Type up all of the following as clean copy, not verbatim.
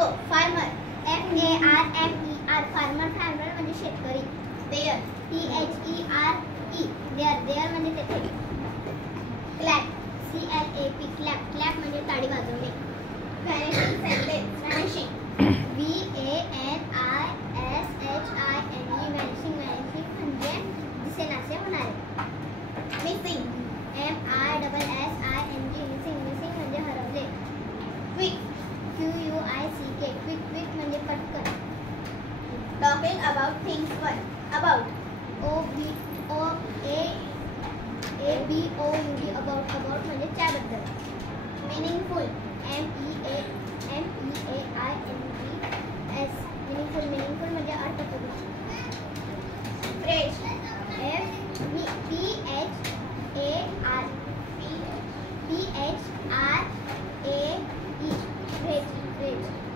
गो farmer FARMER farmer म्हणजे शेतकरी. There THERE there म्हणजे तेथे. क्लॅप CLAP क्लॅप म्हणजे ताडी वाजवणे. व्हॅनिशिंग सेंटेन्स व्हॅनिशिंग व्हॅनिशिंग म्हणजे दिसेनासे होणारे. मिसिंग मिसिंग म्हणजे हरवले. क्विक QUICK क्विक म्हणजे पटकन. Talking about things. One about ABOUT about म्हणजे त्याबद्दल. मीनिंगफुल मीनिंगफुल म्हणजे अर्थपूर्ण. फ्रेश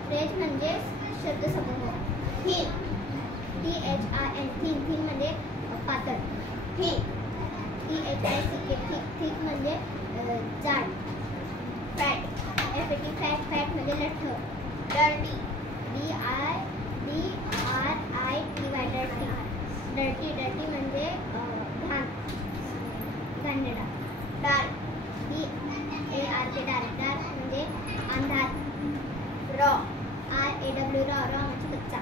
फ्रेश म्हणजे शब्दसमूह. थिन थिन म्हणजे पातळ. थिक म्हणजे जाड. फॅट फॅट म्हणजे लठ्ठ. डर्टी डर्टी म्हणजे घाणेरडा. डार्क डार्क म्हणजे अंधार. रॉ RAW रॉ म्हणजे कच्चा.